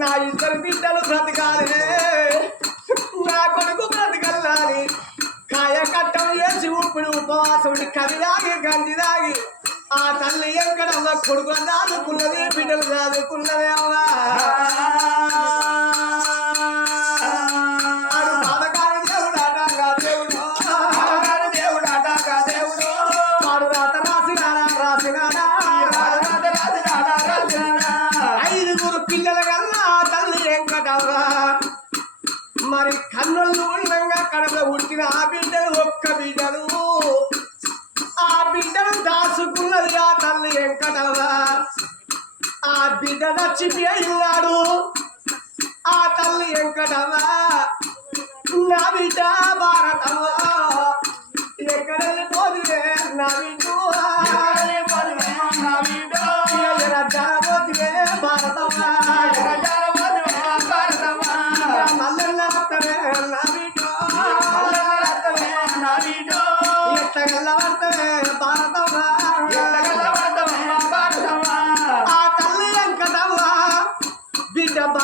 నా ఇద్దరు బిడ్డలు బ్రతకాలనే. నా కొడుకు బ్రతకల్లాలి. కాయ కట్టం లేచి ఉప్పుడు ఉపవాసముడి కవి గంజి దాగి ఆ తల్లి ఎక్కడమ్మ కొడుకు దాదుకున్నది బిడ్డలు దాదుకున్నదే అమ్మా రాసి రారా బిడ్డ నచ్చిపోయి ఇల్లాడు ఆ తల్లి ఎంకటమా నా బిడ్డ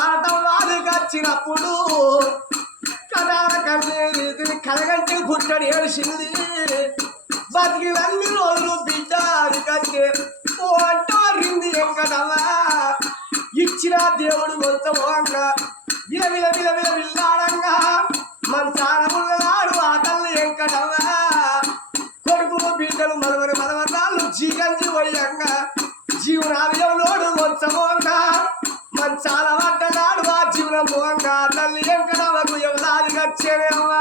కాటం వారు వచ్చినప్పుడు కడార కలిసి కలగంటి పుట్టడు ఏడిసింది. బతికినన్ని రోజులు బిడ్డ కట్టే ఓ అంటారింది ఎక్కడవా ఇచ్చిన దేవుడు కొంత ఓంగ విల విల విల్లాడంగా. మన చారమున్నాడు ఆ తల్లి ఎంకటవా కొడుకు బిడ్డలు మరొకరి మనవరాళ్ళు జీగంజి పోయంగా జీవనాలయంలోడు కొంత ఓంగ మన చాలా ముఖం కాళ్ళల్ని ఎంకడలకు ఎవరాది వచ్చేదేమా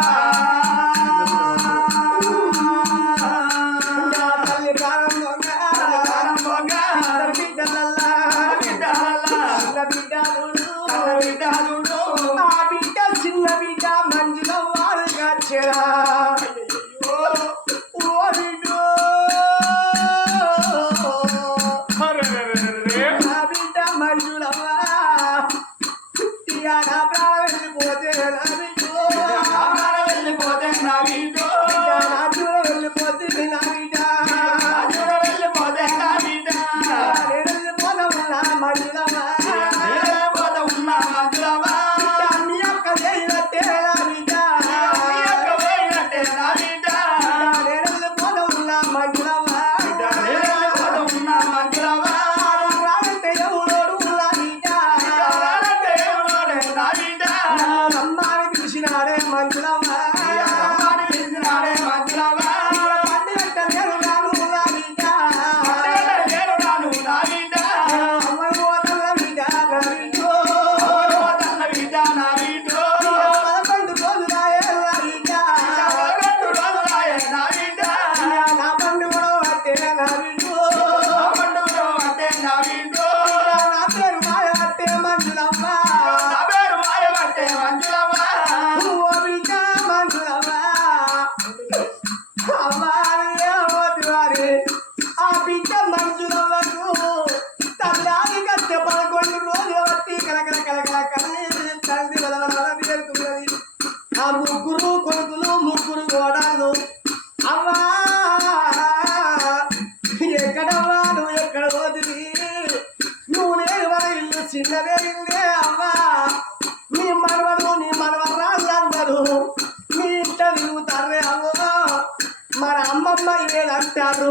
బాబమ్మ ఇదేదంటారు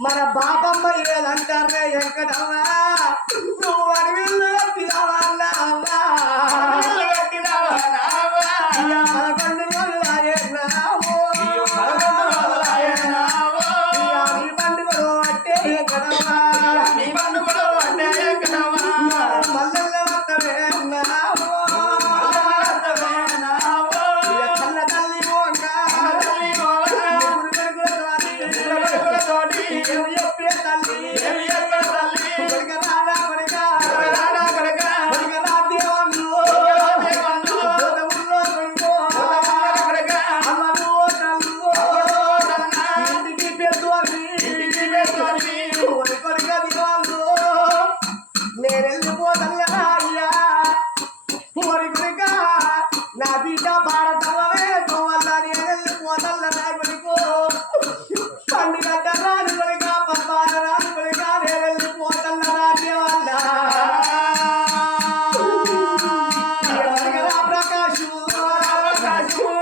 మన బాబమ్మ ఇదేదంటారే వెంకటమ్మ. తండ్రి ఒడి కొడుకు అది వాళ్ళు నేను వెళ్ళిపోతాను అయ్యా? ఒడి కొడుక నా బిడ్డ భారతంలో వేసుకోవాలా నేను వెళ్ళిపోతాను నా కొడుకు తండ్రి రాని కొడుక పద్మాన రాని కొడుక నేను వెళ్ళిపోతాను రాజ్య వల్ల ప్రకాశం ప్రకాశం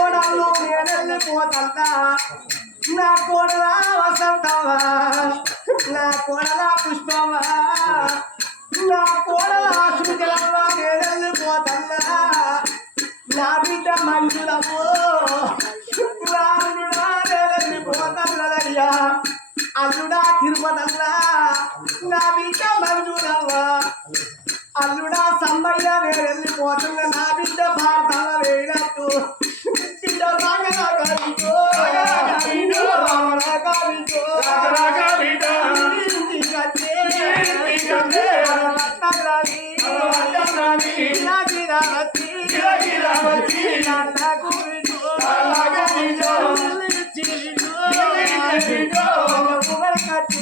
కోడలు నేనెళ్ళిపోతన్నా నా కోడలా వసంతమా నా కోడలా పుష్పమా నా కోడలా సుజలమా నేనెళ్ళిపోతన్నా నా బిడ్డ మంజులము రాజుడా నేనెళ్ళిపోతన్నదయ్యా అల్లుడా తిరుపతన్నా. నా బిడ్డ మంజులమ్మా. అల్లుడా సంబయ్య నేనెళ్ళిపోతున్నా నా బిడ్డ భారతమ్మ వేయనట్టు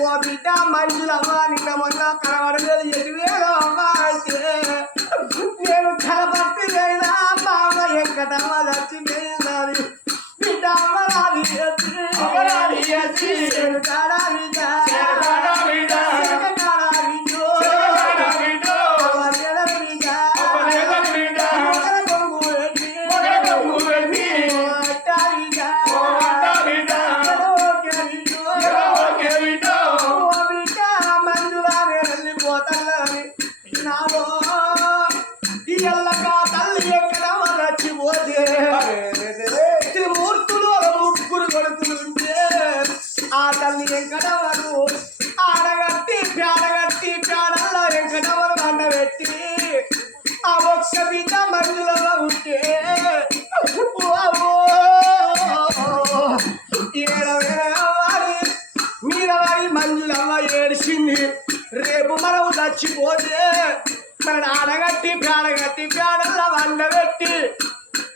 ఓ బిడ్డ మనుషులమ్మా నిన్న మొన్న కనబడలేదు ఎటువేలో అమ్మా అయితే నేను కనబట్టి లేదా బాగా ఎక్కడమ్మా வச்சு போது நாட கட்டி பேட கட்டி பேடல்ல வல்ல வெட்டி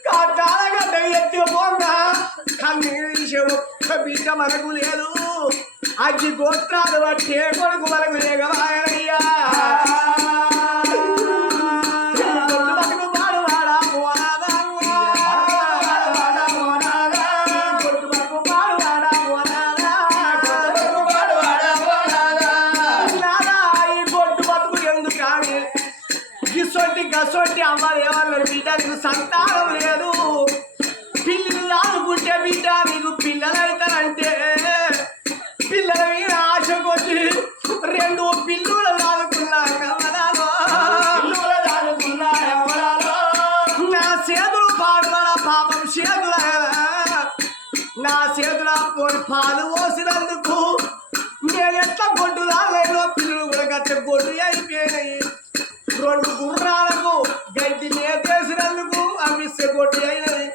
காட்டால கட்ட எத்தி போங்க కన్నీళ్ళు ఒక్క బిడ్డ మనకు లేదు అగ్గి గోత్రాలు బట్టి కొడుకు మనకు లేక వాయనయ్యా పాలు పోసినందుకు నేను ఎట్లా గొడ్డు రాలేనో పిల్లలు కూడా గట్ట గొడ్డు అయిపోయినాయి. రెండు గుర్రాలకు గడ్డి నేర్చేసినందుకు అవి గొడ్డు అయినది.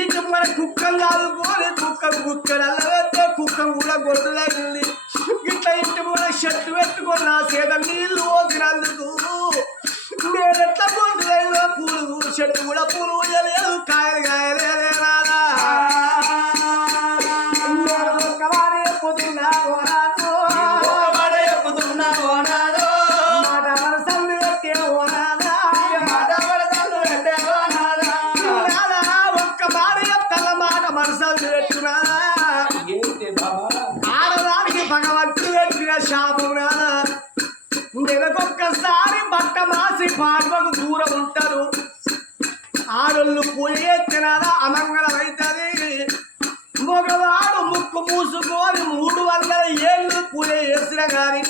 ఇటు మన కుక్కలు కాదు కుక్క కుక్కలు అల్లవేస్తే కుక్క కూడా గొడ్డులేదు కాసి పాపకు దూరం ఉంటారు ఆడళ్ళు పోయే తినాలా అమంగళం అవుతుంది మగవాడు ముక్కు మూసుకొని మూడు వందల ఏళ్ళు పూజ చేసిన కానీ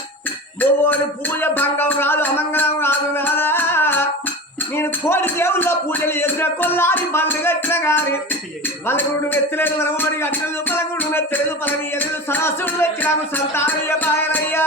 మగవాడు పూజ భంగం కాదు అమంగళం కాదు కదా నేను కోడి దేవుళ్ళ పూజలు చేసిన కొల్లాడి బండ్లు కట్టిన కానీ పలకుడు మెచ్చలేదు బలగుడి కట్టలేదు పలకుడు మెచ్చలేదు పలవి ఎదురు సరస్సుడు వచ్చినాము సంతానయ్య బాయనయ్యా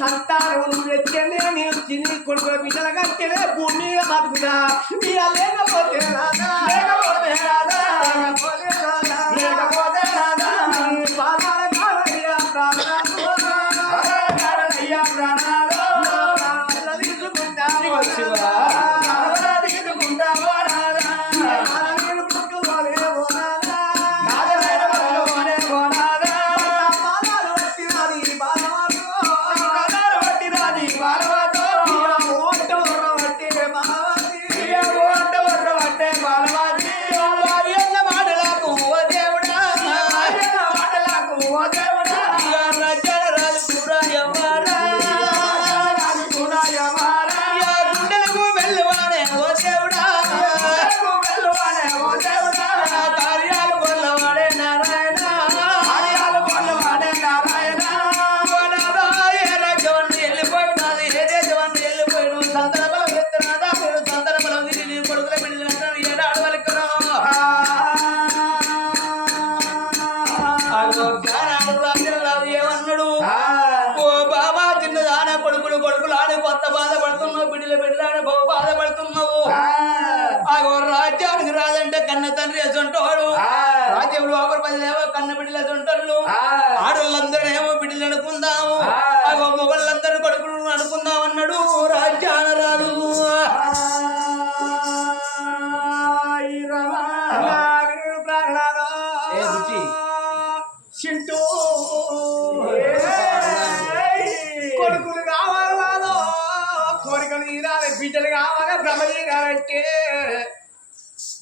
సంతానం నువ్వు తెచ్చనే నేను తిని కొడుకుల బిడ్డల కట్టెనే భూమి బతుకుదా ఇక లేకపోతే రాదా? లేకపోతే రాదా? లేకపోతే రాదా? లేకపోతే రాదా? నీ పాదాల కాడయ్యా ప్రాణాలు. కారణయ్యా ప్రాణాలు. నా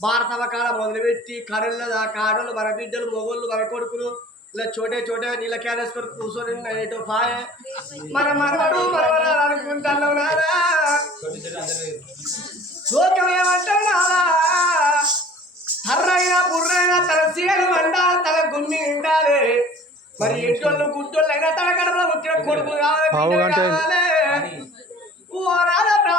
భారతవ కాడ మొదలుపెట్టి కరెళ్ళ దాకా ఆడోళ్ళు మన బిడ్డలు మొగోళ్ళు మన కొడుకులు ఇలా చోటే చోటే నీళ్ళ క్యారేసుకొని కూర్చొని నైట్ పాయే. మన మనవడు మనవరాలు అనుకుంటాను నారా లోకం ఏమంటారు నారా అర్రైనా బుర్రైనా తన సీలు వండాలి తన గుమ్మి ఉండాలి మరి ఇంటోళ్ళు గుడ్డోళ్ళు అయినా తన కడపలో వచ్చిన కొడుకు కావాలి